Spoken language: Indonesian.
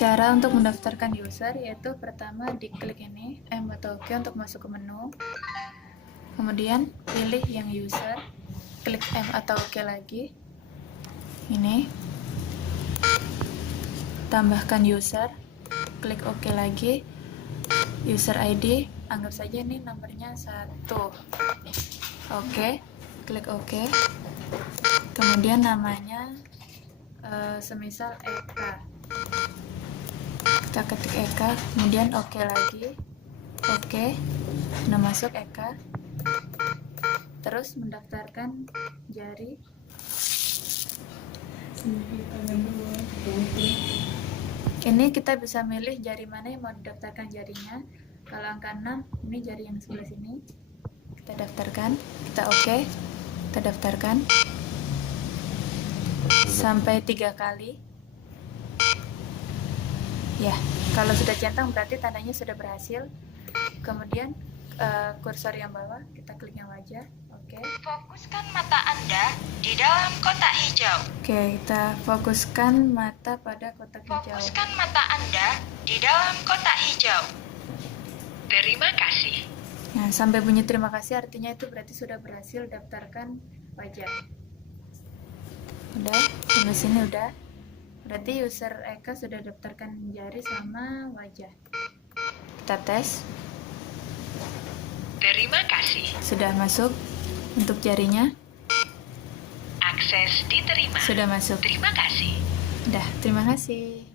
Cara untuk mendaftarkan user yaitu pertama diklik ini M atau Q untuk masuk ke menu. Kemudian pilih yang user, klik M atau Q lagi. Ini. Tambahkan user, klik OK lagi. User ID, anggap saja ini nomornya 1. Oke, klik OK. Kemudian namanya semisal Eka. Kita ketik Eka, kemudian OK lagi. Oke, udah masuk Eka. Terus mendaftarkan jari. Ini kita bisa milih jari mana yang mau didaftarkan jarinya. Kalau angka 6, ini jari yang sebelah sini. Kita daftarkan, kita OK, kita daftarkan sampai 3 kali. Ya, kalau sudah centang berarti tandanya sudah berhasil. Kemudian kursor yang bawah, kita klik yang wajah. Oke. Fokuskan mata Anda di dalam kotak hijau. Oke, kita fokuskan mata pada kotak hijau. Fokuskan mata Anda di dalam kotak hijau. Terima kasih. Nah, sampai bunyi terima kasih artinya itu berarti sudah berhasil daftarkan wajah. Udah, sampai sini udah. Berarti user Eka sudah daftarkan jari sama wajah. Kita tes. Terima kasih. Sudah masuk untuk jarinya. Akses diterima. Sudah masuk. Terima kasih. Udah, terima kasih.